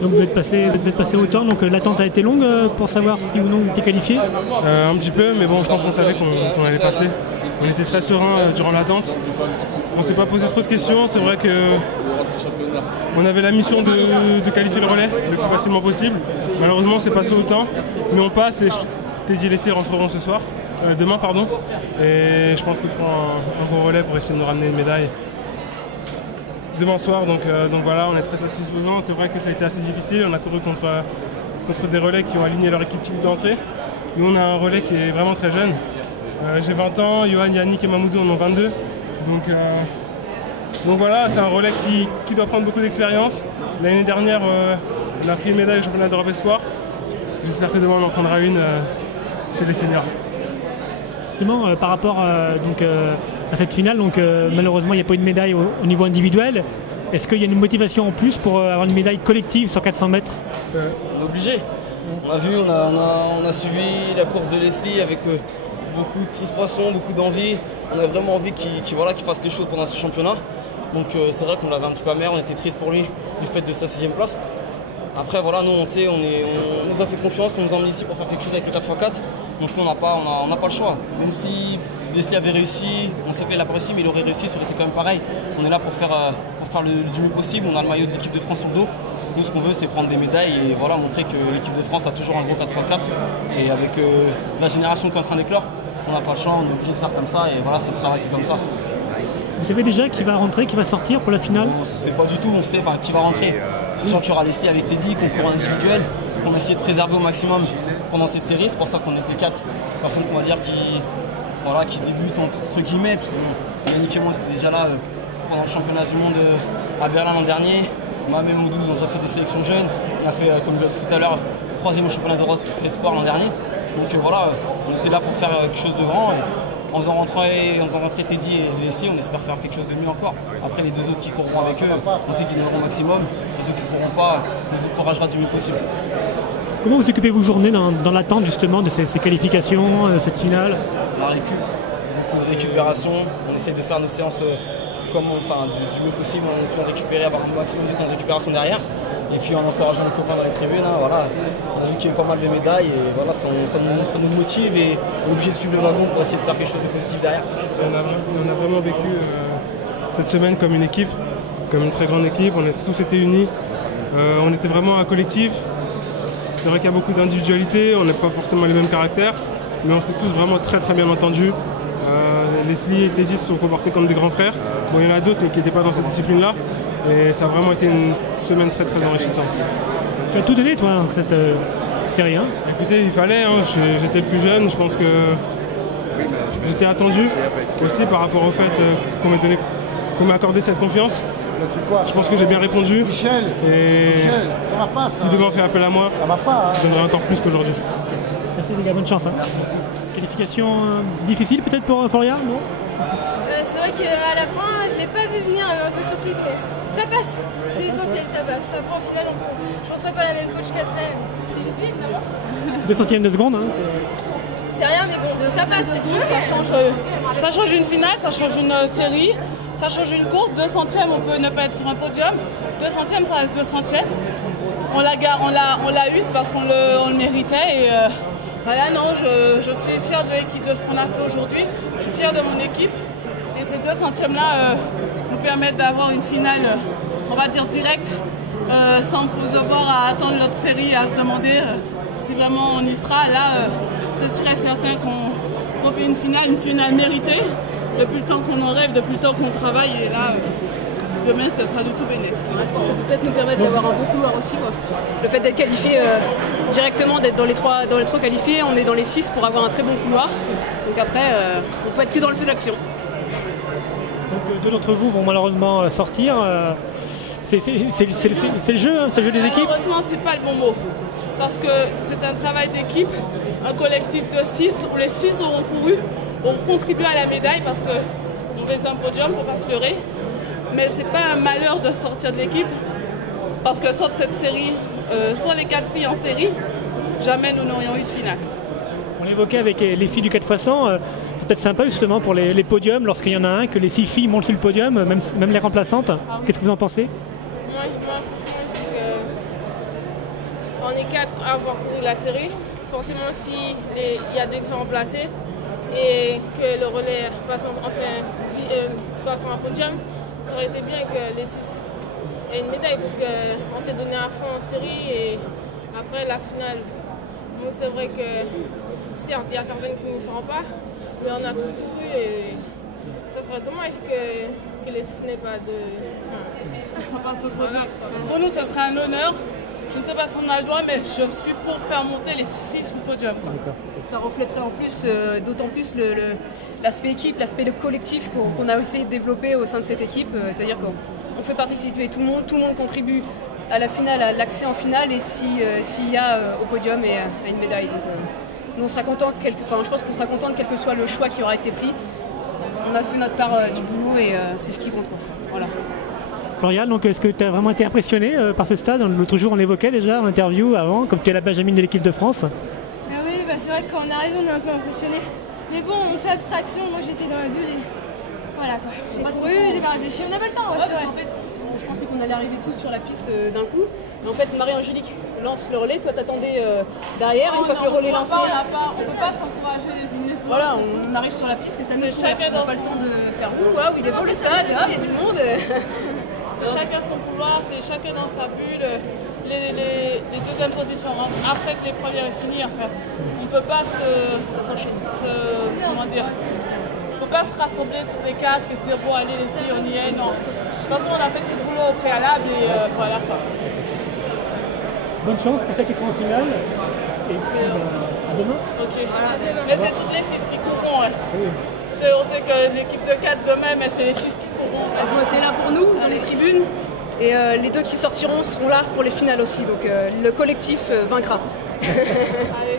Donc vous êtes passé au temps, donc l'attente a été longue pour savoir si ou non vous étiez qualifié. Un petit peu, mais bon, je pense qu'on savait qu'on allait passer. On était très serein durant l'attente. On s'est pas posé trop de questions. C'est vrai qu'on avait la mission de qualifier le relais le plus facilement possible. Malheureusement, c'est passé au temps, mais on passe et Teddy et Leslie rentreront demain, pardon. Et je pense qu'ils feront un gros relais pour essayer de nous ramener une médaille demain soir. Donc voilà, on est très satisfaisant. C'est vrai que ça a été assez difficile. On a couru contre des relais qui ont aligné leur équipe type d'entrée. Nous, on a un relais qui est vraiment très jeune. J'ai 20 ans, Johan, Yannick et Mamoudou en ont 22. Donc voilà, c'est un relais qui doit prendre beaucoup d'expérience. L'année dernière, on a pris une médaille au championnat d'Europe Espoir. J'espère que demain on en prendra une chez les seniors. Justement, par rapport à cette finale, malheureusement il n'y a pas eu de médaille au niveau individuel. Est-ce qu'il y a une motivation en plus pour avoir une médaille collective sur 400 mètres? On est obligé. On a vu, on a suivi la course de Leslie avec beaucoup de crispation, beaucoup d'envie. On a vraiment envie qu'il fasse les choses pendant ce championnat. Donc c'est vrai qu'on l'avait un petit peu amer, on était triste pour lui du fait de sa 6e place. Après voilà, nous on sait, on nous a fait confiance, on nous a emmené ici pour faire quelque chose avec le 4x4. Donc nous on n'a pas le choix. Même si Leslie avait réussi, on sait qu'il n'a pas réussi, mais il aurait réussi, ça aurait été quand même pareil. On est là pour faire du mieux possible, on a le maillot de l'équipe de France sur le dos. Nous ce qu'on veut c'est prendre des médailles et voilà, montrer que l'équipe de France a toujours un gros 4x4. Et avec la génération qui est en train d'éclore, on n'a pas le choix, on est obligé de faire comme ça et voilà, c'est le travail qui est comme ça. Vous savez déjà qui va rentrer, qui va sortir pour la finale? On ne sait pas du tout, on sait qui va rentrer. C'est sûr qu'il y aura Leslie avec Teddy, concours individuel, qu'on a essayé de préserver au maximum pendant ces séries. C'est pour ça qu'on était 4 personnes qu'on va dire qui débutent entre guillemets, parce que Yannick et moi c'était déjà là pendant le championnat du monde à Berlin l'an dernier. Moi-même, Moudou, on a fait des sélections jeunes. On a fait, comme je l'ai dit tout à l'heure, 3e au championnat d'Europe Espoir l'an dernier. Donc voilà, on était là pour faire quelque chose de grand. En faisant rentrer Teddy et Leslie, on espère faire quelque chose de mieux encore. Après, les 2 autres qui courront avec eux, on sait qu'ils donneront au maximum. Les autres qui ne courront pas, on les encouragera du mieux possible. Comment vous occupez vos journées dans l'attente justement de ces qualifications, de cette finale? On récupère beaucoup de récupération, on essaie de faire nos séances du mieux possible, on essaie de récupérer, avoir un maximum de temps de récupération derrière. Et puis on encourage les copains dans les tribunes, voilà. On a vu qu'il y a eu pas mal de médailles et voilà, ça nous motive et on est obligé de suivre le wagon pour essayer de faire quelque chose de positif derrière. On a vraiment vécu cette semaine comme une équipe, comme une très grande équipe, on a tous été unis, on était vraiment un collectif. C'est vrai qu'il y a beaucoup d'individualités, on n'a pas forcément les mêmes caractères, mais on s'est tous vraiment très bien entendus. Leslie et Teddy se sont comportés comme des grands frères. Bon, il y en a d'autres mais qui n'étaient pas dans cette discipline-là. Et ça a vraiment été une semaine très enrichissante. Tu as tout donné toi dans cette série, hein? Écoutez, il fallait, j'étais plus jeune, je pense que j'étais attendu aussi par rapport au fait qu'on m'ait accordé cette confiance. Je pense que j'ai bien répondu. Michel, ça va pas. Si demain on fait appel à moi, ça va pas, je donnerai encore plus qu'aujourd'hui. Merci les gars, bonne chance. Hein. Qualification difficile peut-être pour Florian, non? C'est vrai qu'à la fin, je ne l'ai pas vu venir, un peu surprise, mais ça passe. C'est l'essentiel, ça passe. Après, en finale, je ne referai pas la même faute, je casserai. Si j'y suis, évidemment. 2 centièmes de seconde, hein. C'est rien, mais bon, ça passe, c'est dur. Ça change une finale, ça change une série, ça change une course. 2 centièmes, on peut ne pas être sur un podium. 2 centièmes, ça reste 2 centièmes. On l'a eu, c'est parce qu'on le méritait. Et voilà, non, je suis fière de ce qu'on a fait aujourd'hui. Je suis fière de mon équipe. Et ces 2 centièmes-là nous permettent d'avoir une finale, on va dire directe, sans devoir à attendre l'autre série, à se demander si vraiment on y sera. Là, c'est sûr et certain qu'on fait une finale méritée, depuis le temps qu'on en rêve, depuis le temps qu'on travaille. Et là, demain, ce sera du tout bénéfique. Ça peut peut-être nous permettre d'avoir un bon couloir aussi, quoi. Le fait d'être qualifié directement, d'être dans les trois qualifiés, on est dans les 6 pour avoir un très bon couloir. Donc après, on peut être que dans le feu d'action. Donc 2 d'entre vous vont malheureusement sortir. C'est le jeu, hein, c'est le jeu des équipes. Malheureusement, c'est pas le bon mot. Parce que c'est un travail d'équipe, un collectif de 6 où les 6 auront couru, auront contribué à la médaille parce qu'on fait un podium, il ne faut pas se leurrer. Mais c'est pas un malheur de sortir de l'équipe parce que sans cette série, sans les 4 filles en série, jamais nous n'aurions eu de finale. On l'évoquait avec les filles du 4x100. C'est peut-être sympa justement pour les podiums, lorsqu'il y en a un, que les 6 filles montent sur le podium, même les remplaçantes. Qu'est-ce que vous en pensez? Moi, franchement, je trouve que on est 4 à avoir couru la série. Forcément, s'il y a 2 qui sont remplacés et que le relais passe fasse un podium, ça aurait été bien que les 6 aient une médaille, puisqu'on s'est donné à fond en série et après la finale. Donc c'est vrai que certes, il y a certaines qui ne seront pas, mais on a tout couru et ça serait dommage que les 6 n'aient pas de... Pour nous, ce serait un honneur. Je ne sais pas si on a le droit, mais je suis pour faire monter les 6 filles sous le podium. Ça reflèterait en plus, d'autant plus l'aspect équipe, l'aspect de collectif qu'on a essayé de développer au sein de cette équipe. C'est-à-dire qu'on fait participer tout le monde contribue à la finale, à l'accès en finale et s'il y a au podium et à une médaille. Donc, nous, on sera content, je pense qu'on sera content quel que soit le choix qui aura été pris. On a fait notre part du boulot et c'est ce qui compte. Voilà. Florian, donc est-ce que tu as vraiment été impressionné par ce stade? L'autre jour, on l'évoquait déjà en interview avant, comme tu es la Benjamin de l'équipe de France. Oui, c'est vrai que quand on arrive, on est un peu impressionné. Mais bon, on fait abstraction. Moi, j'étais dans la bulle et voilà quoi. J'ai couru, j'ai pas réfléchi. On n'a pas le temps, c'est vrai. En fait, je pensais qu'on allait arriver tous sur la piste d'un coup. Mais en fait, Marie-Angélique lance le relais. Toi, t'attendais derrière. Une fois que le relais est lancé. On ne peut pas s'encourager les unes les autres. Voilà, on arrive sur la piste et ça nous court. On n'a pas le temps de faire waouh, il est beau le stade, il y a du monde. C'est chacun son couloir, c'est chacun dans sa bulle. Les deuxièmes positions rentrent après que les premières aient fini. Enfin, on ne peut pas comment dire, on peut pas se rassembler toutes les 4 et se dire bon allez les filles on y est. Non. De toute façon on a fait tout le boulot au préalable et voilà. Bonne chance pour ceux qui seront en finale. Et à demain. Ok. Mais c'est toutes les 6 qui courront. Ouais. Oui. On sait que l'équipe de 4 demain, mais c'est les 6 qui courront. Elles ont été là pour nous, dans les tribunes. Et les 2 qui sortiront seront là pour les finales aussi. Donc le collectif vaincra. Allez.